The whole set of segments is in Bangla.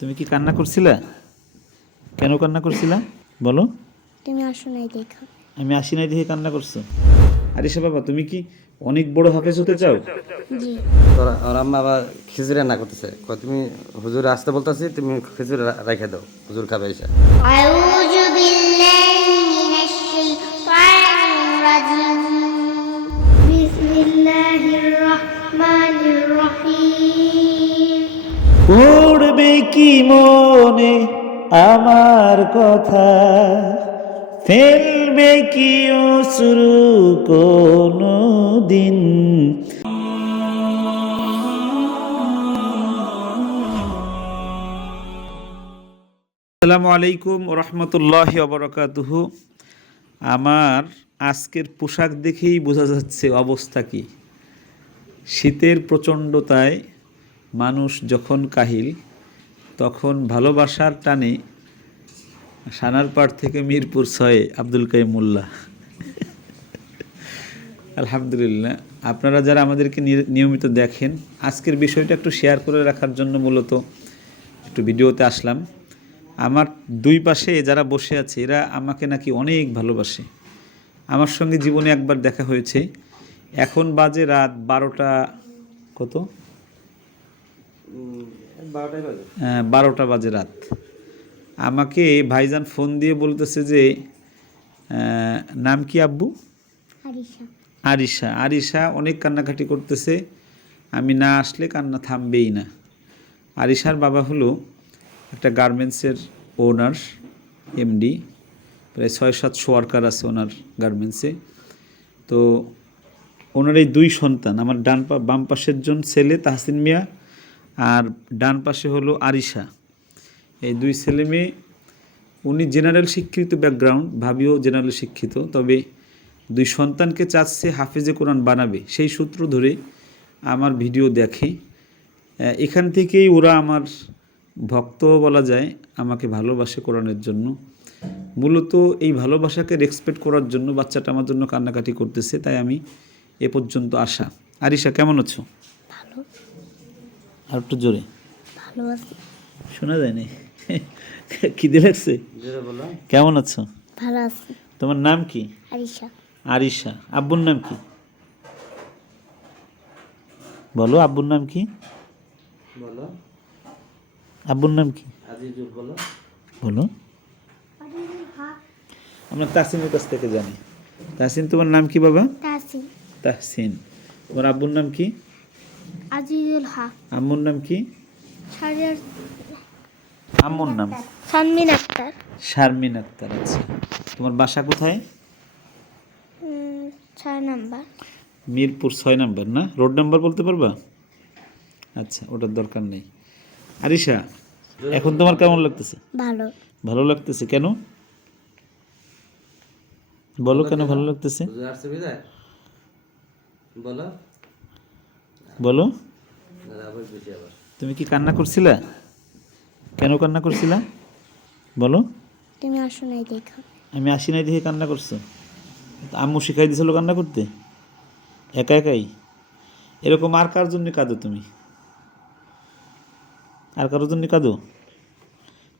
তুমি কি কান্না করছিলা? কেন কান্না করছিলা? বলো। তুমি আসো নাই দেখা। আমি আসি নাই দেখে কান্না করছ। আরিশা বাবা তুমি কি অনেক বড় হাফেজ হতে চাও? ওর আম্মা আবার খিচুড়ি রান্না করতেছে। তুমি হুজুর আসতে বলতেছি তুমি খিচুড়ি রেখে দাও হুজুর খাবে এসে। বিসমিল্লাহির কি মনে আমার কথা? ফেলবে কি অশ্রু কোনো দিন আসসালামু আলাইকুম রহমতুল্লাহ অবরকাতুহ আমার আজকের পোশাক দেখেই বোঝা যাচ্ছে অবস্থা কি। শীতের প্রচণ্ডতায় মানুষ যখন কাহিল তখন ভালোবাসার টানে সানারপাড় থেকে মিরপুর ছয়ে আব্দুল কাইম মোল্লা আলহামদুলিল্লাহ। আপনারা যারা আমাদেরকে নিয়মিত দেখেন, আজকের বিষয়টা একটু শেয়ার করে রাখার জন্য মূলত একটু ভিডিওতে আসলাম। আমার দুই পাশে যারা বসে আছে, এরা আমাকে নাকি অনেক ভালোবাসে। আমার সঙ্গে জীবনে একবার দেখা হয়েছে। এখন বাজে রাত বারোটা কত? বারোটা বাজে রাত। আমাকে ভাইজান ফোন দিয়ে বলতেছে যে নাম কি আব্বু? আরিশা। আরিশা। আরিশা অনেক কান্নাকাটি করতেছে। আমি না আসলে কান্না থামবেই না। আরিশার বাবা হলো একটা গার্মেন্টসের ওনার এমডি প্রায় ছয় সাতশো ওয়ার্কার আছে ওনার গার্মেন্টসে। তো ওনার এই দুই সন্তান আমার ডান পা বাম পাশের জন ছেলে তাহসিন মিয়া আর ডান পাশে হলো আরিশা। এই দুই ছেলে মেয়ে, উনি জেনারেল শিক্ষিত ব্যাকগ্রাউন্ড ভাবিও জেনারেল শিক্ষিত, তবে দুই সন্তানকে চাচ্ছে হাফেজে কোরআন বানাবে। সেই সূত্র ধরে আমার ভিডিও দেখে। এখান থেকেই ওরা আমার ভক্ত বলা যায়, আমাকে ভালোবাসে কোরআনের জন্য। মূলত এই ভালোবাসাকে রেসপেক্ট করার জন্য বাচ্চাটা আমার জন্য কান্নাকাটি করতেছে, তাই আমি এ পর্যন্ত আসা। আরিশা, কেমন আছো? আর একটু জোরে। ভালো শোনা যায়নি খিদে লাগছে? কেমন আছো? ভালো আছি। তোমার নাম কি? আরিশা। আরিশা। আব্বুর নাম কি? বলো আব্বুর নাম কি? বলো। আব্বুর নাম কি? আজিজুল বলো। বলো। আমরা তাসিনের কাছ থেকে জানি। তাসিন তোমার নাম কি বাবা? তাসি তাহসিন। তোমার আব্বুর নাম কি? আজিজুল হক। আম্মুর নাম কি? আম্মুর নাম? সানমিন আক্তার। শারমিন আক্তার আচ্ছা। তোমার বাসা কোথায়? ছয় নাম্বার। মিরপুর ছয় নাম্বার না? রোড নাম্বার বলতে পারবা? আচ্ছা ওটার দরকার নেই। আরিশা এখন তোমার কেমন লাগতেছে? ভালো। ভালো লাগতেছে কেন? বলো কেন ভালো লাগতেছে? বলো। বলো। তুমি কি কান্না করছিলা? কেন কান্না করছিলা? বলো। তুমি আসো নাই দেখা। আমি আসি নাই দেখে কান্না করছ? আম্মু শিখাই দিয়েছিল কান্না করতে? একা একাই? এরকম আর কার জন্য কাঁদো তুমি? আর কারোর জন্য কাঁদো?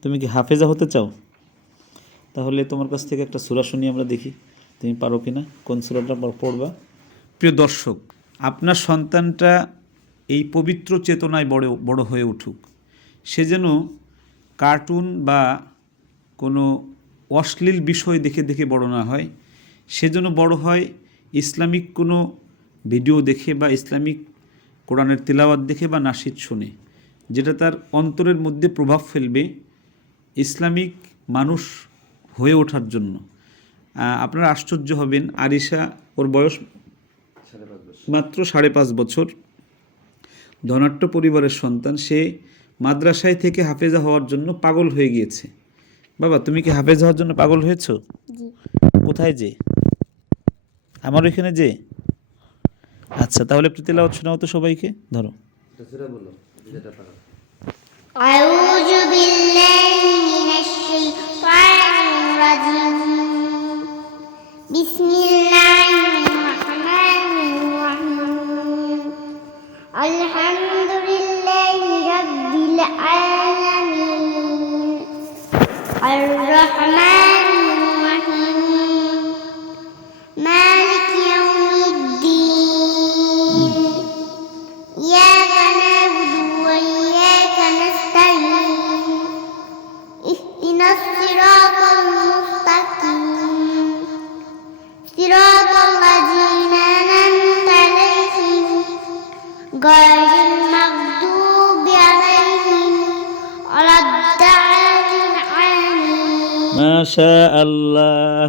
তুমি কি হাফেজা হতে চাও? তাহলে তোমার কাছ থেকে একটা সুরা শুনি আমরা দেখি। তুমি পারো কি না কোন সুরাটা পড়বা? প্রিয় দর্শক আপনার সন্তানটা এই পবিত্র চেতনায় বড় বড় হয়ে উঠুক। সে যেন কার্টুন বা কোনো অশ্লীল বিষয় দেখে দেখে বড় না হয়। সে যেন বড় হয় ইসলামিক কোনো ভিডিও দেখে বা ইসলামিক কোরআনের তেলাওয়াত দেখে বা নাসিদ শুনে, যেটা তার অন্তরের মধ্যে প্রভাব ফেলবে ইসলামিক মানুষ হয়ে ওঠার জন্য। আপনারা আশ্চর্য হবেন। আরিশা, ওর বয়স? মাত্র সাড়ে পাঁচ বছর ধনাট্য পরিবারের সন্তান সে মাদ্রাসায় থেকে হাফেজা হওয়ার জন্য পাগল হয়ে গিয়েছে বাবা তুমি কি হাফেজ হওয়ার জন্য পাগল হয়েছো জি কোথায় যে আমার ওইখানে যে আচ্ছা তাহলে একটু তেলাওয়াত শোনাও তো সবাইকে ধরো এটা সুরা বলো যেটা পারো أعوذ بالله من الشيطان الرجيم بسم الله والحمد لله رب العالمين. الرحمن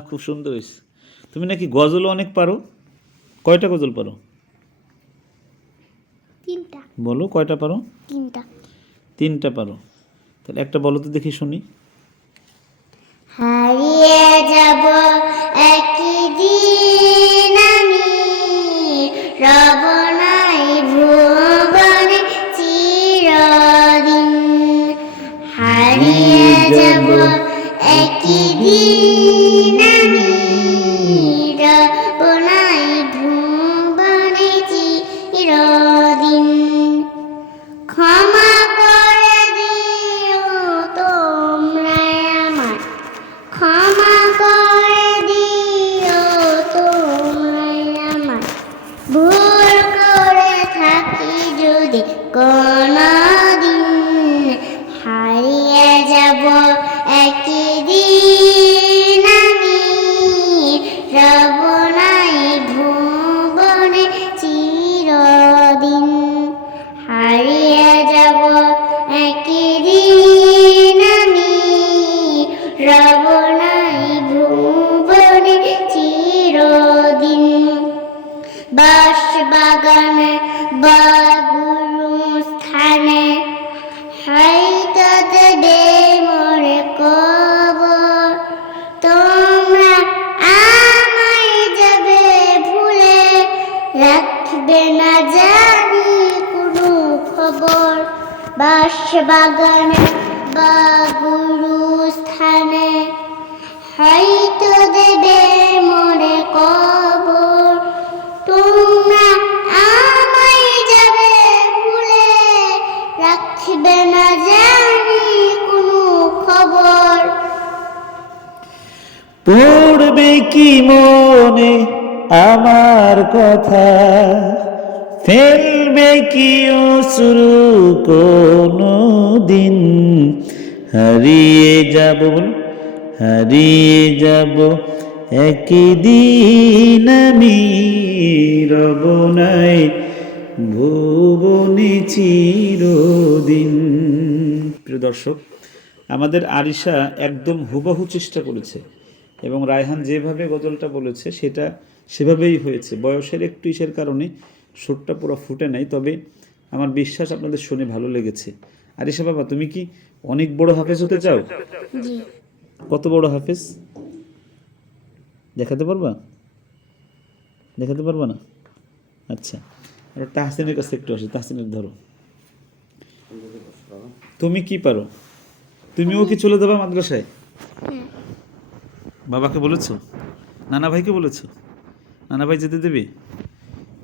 খুব সুন্দর হয়েছে তুমি নাকি গজলও অনেক পারো। কয়টা গজল পারো? তিনটা। বলো কয়টা পারো? তিনটা। তিনটা পারো। তাহলে একটা বলো তো দেখি শুনি। হারিয়ে যাব একদিন আমি রব নাই ভুবনে যদি কোনদিন হারিয়ে যাব বাস বাগানে বা গুরু স্থানে হয়তো দেবে মোরে কবর, তোমরা আমায় যাবে ভুলে। রাখবে না জানি কোনো খবর। পড়বে কি মনে আমার কথা? ফেলবে কি অশ্রু কোনো দিন হারিয়ে যাব হারিয়ে যাব একদিন আমি রব নাই, ভুবনে চিরদিন। প্রিয় দর্শক, আমাদের আরিশা একদম হুবহু চেষ্টা করেছে এবং রায়হান যেভাবে গজলটা বলেছে, সেটা সেভাবেই হয়েছে। বয়সের একটু ইসের কারণে সুরটা পুরো ফুটে নাই তবে আমার বিশ্বাস আপনাদের শুনে ভালো লেগেছে। আরিশা বাবা তুমি কি অনেক বড় হাফেজ হতে চাও? কত বড় হাফেজ? দেখাতে পারবা? দেখাতে পারবা না? আচ্ছা। এবার তাহসিনের কাছে একটু আসি তাহসিনের ধরো। তুমি কি পারো? তুমিও কি চলে যাবা মাদ্রাসায়? বাবাকে বলেছ? নানা ভাইকে বলেছ? নানা ভাই যেতে দেবে?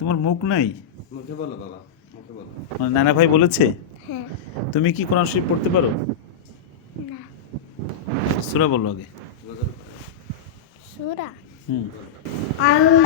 তোমার মুখ নাই? মুখে বলো বাবা মুখে বলো। নানা ভাই বলেছে? হ্যাঁ। তুমি কি কোরআন শরীফ পড়তে পারো? না। সূরা বলো আগে। সূরা? হুম। আউযু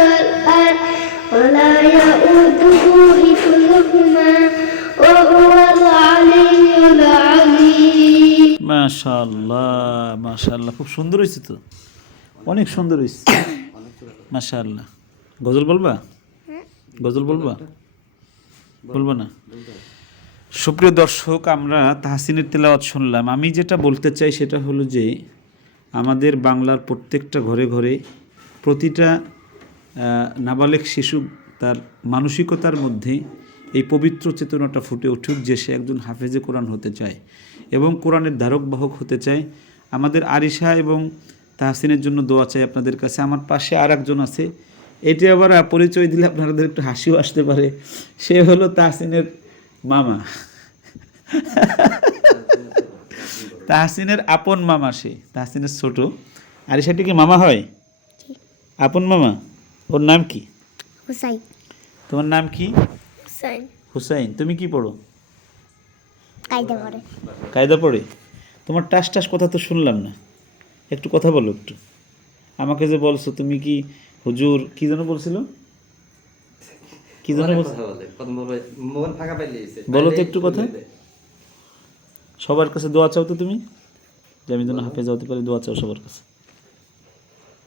السماوات والأرض ولا يؤوده حفظهما وهو العلي العظيم মাশাল্লাহ মাশাল্লাহ খুব সুন্দর হয়েছে তো অনেক সুন্দর হয়েছে মাশা আল্লাহ গজল বলবা গজল বলবা বলবো না সুপ্রিয় দর্শক আমরা তাহসিনের তেলাওয়াত শুনলাম আমি যেটা বলতে চাই সেটা হলো যে আমাদের বাংলার প্রত্যেকটা ঘরে ঘরে প্রতিটা আহ, নাবালেক শিশু তার মানসিকতার মধ্যে এই পবিত্র চেতনাটা ফুটে উঠুক যে সে একজন হাফেজে কোরআন হতে চায় এবং কোরআনের ধারক বাহক হতে চায়। আমাদের আরিশা এবং তাহসিনের জন্য দোয়া চাই আপনাদের কাছে। আমার পাশে আর একজন আছে। এটি আবার পরিচয় দিলে আপনাদের একটু হাসিও আসতে পারে। সে হলো তাহসিনের মামা। তাহসিনের আপন মামা সে তাহসিনের ছোট। আরিশাটি কি মামা হয়? আপন মামা? ওর নাম কি? হুসাইন। তোমার নাম কি? হুসাইন। হুসাইন তুমি কি পড়ো? কায়দা করে কায়দা পড়ে? তোমার টাস টাস কথা তো শুনলাম না। একটু কথা বলো একটু। আমাকে যে বলছো তুমি কি হুজুর কি যেন বলছিল? কি যেন বলে কথা বলবে ফাঁকা পাইলে এসে। বলো তো একটু কথা। সবার কাছে দোয়া চাও তো তুমি? যে আমি যেন হাফেজ হতে পারি দোয়া চাও সবার কাছে।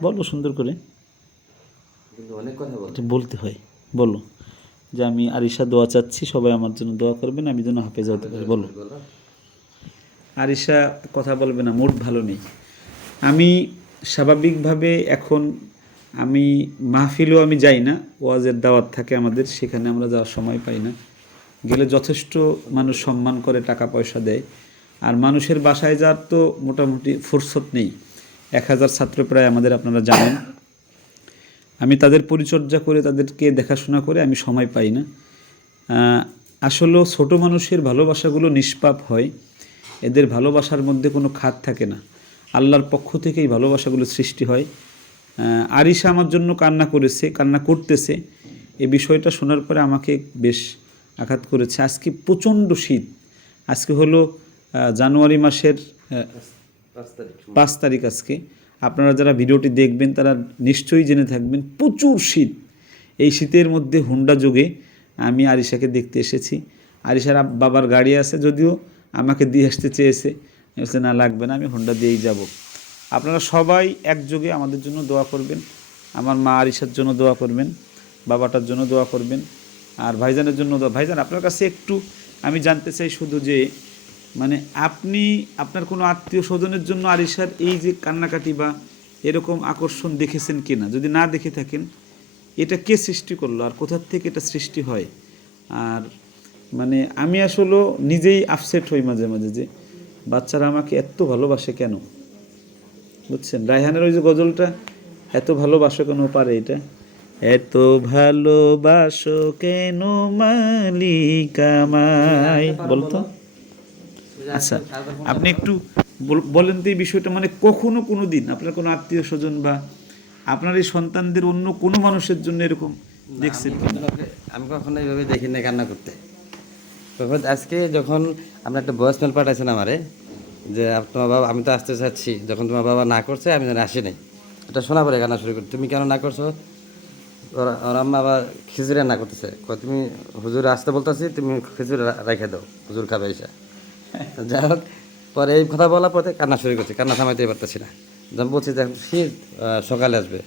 বলো সুন্দর করে। বলে বলতে হয়। বলো। যে আমি আরিশা দোয়া চাচ্ছি, সবাই আমার জন্য দোয়া করবেন, আমি যেন হাফেজ হতে পারি। বলো। আরিশা কথা বলবে না, মুড ভালো নেই। আমি স্বাভাবিকভাবে এখন আমি মাহফিলেও আমি যাই না, ওয়াজের দাওয়াত থাকে আমাদের, সেখানে আমরা যাওয়ার সময় পাই না। গেলে যথেষ্ট মানুষ সম্মান করে, টাকা পয়সা দেয়। আর মানুষের বাসায় যাওয়ার তো মোটামুটি ফুরসত নেই। এক হাজার ছাত্র প্রায় আমাদের, আপনারা জানেন। আমি তাদের পরিচর্যা করে তাদেরকে দেখাশোনা করে আমি সময় পাই না। আহ, আসলেও ছোট মানুষের ভালোবাসাগুলো নিষ্পাপ হয়। এদের ভালোবাসার মধ্যে কোনো খাত থাকে না। আল্লাহর পক্ষ থেকেই ভালোবাসাগুলো সৃষ্টি হয়। আরিশা আমার জন্য কান্না করেছে কান্না করতেছে। এই বিষয়টা শোনার পরে আমাকে বেশ আঘাত করেছে। আজকে প্রচণ্ড শীত। আজকে হলো জানুয়ারি মাসের পাঁচ তারিখ আজকে। আপনারা যারা ভিডিওটি দেখবেন তারা নিশ্চয়ই জেনে থাকবেন প্রচুর শীত। এই শীতের মধ্যে হুন্ডা যোগে আমি আরিশাকে দেখতে এসেছি। আরিশার বাবার গাড়ি আছে যদিও আমাকে দিয়ে আসতে চেয়েছে। বলছি, না লাগবে না আমি হুন্ডা দিয়েই যাব। আপনারা সবাই একযোগে আমাদের জন্য দোয়া করবেন। আমার মা আরিশার জন্য দোয়া করবেন বাবাটার জন্য দোয়া করবেন আর ভাইজানের জন্য দোয়া ভাইজান আপনার কাছে একটু আমি জানতে চাই শুধু যে মানে আপনি আপনার কোনো আত্মীয় স্বজনের জন্য আরিশার এই যে কান্নাকাটি বা এরকম আকর্ষণ দেখেছেন কি না যদি না দেখে থাকেন এটা কে সৃষ্টি করল? আর কোথার থেকে এটা সৃষ্টি হয়? আর মানে আমি আসলে নিজেই আপসেট হই মাঝে মাঝে যে বাচ্চারা আমাকে এত ভালোবাসে কেন? বুঝছেন? রায়হানের ওই যে গজলটা এত ভালোবাসো কেন পারে এটা? এত ভালোবাসো কেন মালিকামাই বলতো? আচ্ছা আপনি একটু বল- বলেন তো এই বিষয়টা মানে কখনো কোনো দিন আপনার কোনো আত্মীয় স্বজন বা আপনার এই সন্তানদের অন্য কোনো মানুষের জন্য এরকম দেখছেন আমি কখনো এইভাবে দেখি না কান্না করতে। আজকে যখন আমরা একটা ভয়েস মেল পাঠাইছেন আমারে যে তোমার বাবা আমি তো আসতে চাচ্ছি যখন তোমার বাবা না করছে আমি যেন আসি নাই। এটা শোনা পরে কান্না শুরু করি তুমি কেন না করছ? ওরা ওর আম্মা আবার খিচুড়ি না করতেছে। তুমি হুজুর আসতে বলতেছি তুমি খিচুড়ি রেখে দাও হুজুর খাবে এসে। যাই হোক পরে এই কথা বলার পরে কান্না শুরু করছি কান্না থামাইতে পারতেছি না। যখন বলছি যে শীত সকালে আসবে।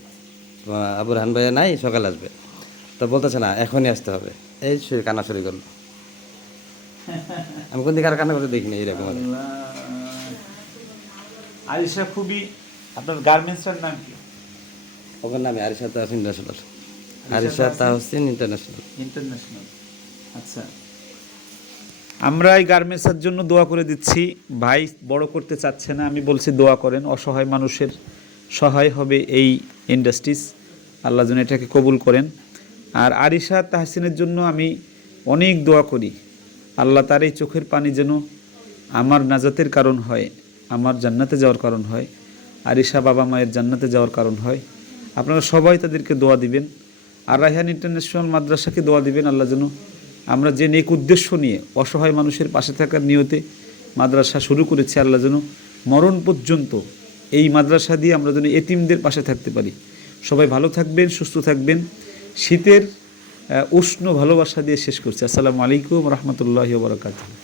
তোমার আবুর হান ভাইয়া নাই সকালে আসবে। তো বলতেছে না এখনই আসতে হবে। এই শুরু কান্না শুরু করল। আমি কোন দিকে আর কান্না করতে দেখিনি এইরকম। আরিশা খুবই আপনার গার্মেন্টসটার নাম কি? ওখানে নামে Arisha Tahsin international Arisha Tahsin international international আচ্ছা। আমরা এই গার্মেন্টসের জন্য দোয়া করে দিচ্ছি। ভাই বড় করতে চাচ্ছে না, আমি বলছি দোয়া করেন, অসহায় মানুষের সহায় হবে এই ইন্ডাস্ট্রিজ আল্লাহ যেন এটাকে কবুল করেন। আর আরিশা তাহসিনের জন্য আমি অনেক দোয়া করি। আল্লাহ তার এই চোখের পানি যেন আমার নাজাতের কারণ হয়, আমার জান্নাতে যাওয়ার কারণ হয়, আরিশা বাবা মায়ের জান্নাতে যাওয়ার কারণ হয়। আপনারা সবাই তাদেরকে দোয়া দিবেন। আর রায়হান ইন্টারন্যাশনাল মাদ্রাসাকে দোয়া দিবেন, আল্লাহ যেন আমরা যে নেক উদ্দেশ্য নিয়ে অসহায় মানুষের পাশে থাকার নিয়তে মাদ্রাসা শুরু করেছি, আল্লাহ যেন মরণ পর্যন্ত এই মাদ্রাসা দিয়ে আমরা যেন এতিমদের পাশে থাকতে পারি। সবাই ভালো থাকবেন, সুস্থ থাকবেন। শীতের উষ্ণ ভালোবাসা দিয়ে শেষ করছি। আসসালামু আলাইকুম রহমতুল্লাহ বরকাত